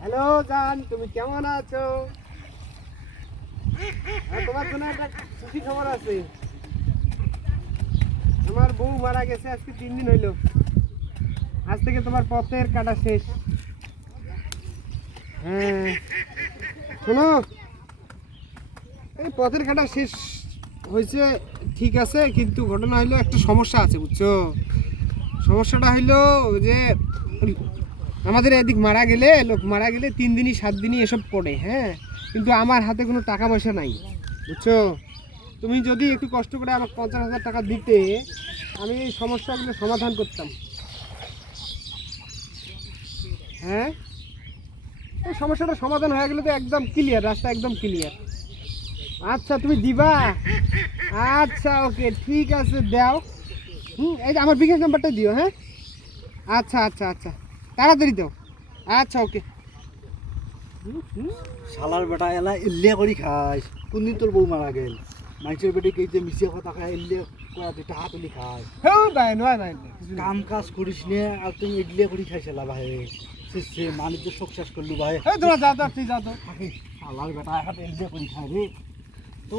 Hello জান, তুমি কেমন আছো? তোমার জন্য একটা খুশি খবর আছে। আমার বউ মারা গেছে আজকে 3 দিন হইলো। আজ থেকে তোমার পথের কাটা শেষ। হ্যাঁ শোনো, এই পথের কাটা শেষ হয়েছে ঠিক আছে, কিন্তু ঘটনা হইলো একটা সমস্যা আছে, বুঝছো? সমস্যাটা হইলো যে আমাদের এদিক লোক মারা গেলে 3 দিনই 7 দিনই এসব পড়ে। হ্যাঁ, কিন্তু আমার হাতে কোনো টাকা পয়সা নাই, বুঝছো? তুমি যদি একটু কষ্ট করে আমাকে 50,000 টাকা দিতে, আমি এই সমস্যাগুলো সমাধান করতাম। হ্যাঁ, এই সমস্যাটা সমাধান হয়ে গেলে তো একদম ক্লিয়ার, রাস্তা একদম ক্লিয়ার। আচ্ছা তুমি দিবা? আচ্ছা ওকে, ঠিক আছে দাও। এই যে আমার বিকাশ নাম্বারটা দিও। হ্যাঁ, আচ্ছা আচ্ছা আচ্ছা, তাড়াতাড়ি দাও। আচ্ছা ওকে। শালার বেটা এলা এল্লিয়া করি খাইস। কোনদিন তোর বউ মারা গেল? মানুষের বেটে কে যে মিশিয়ে কথা খায়, এল্লিয়া করাতে টাকা তুলি খায়। হ্যাঁ ভাই, নয় ভাই, কাম কাজ করিস নে আর তুমি এডলিয়া করি খাইছিলা ভাই। সে মানুষ শোক শেষ করলু ভাই। তোমরা যাও তো, তুই যাও তো। শালার বেটা একা এল্লিয়া করি খায় রে। তো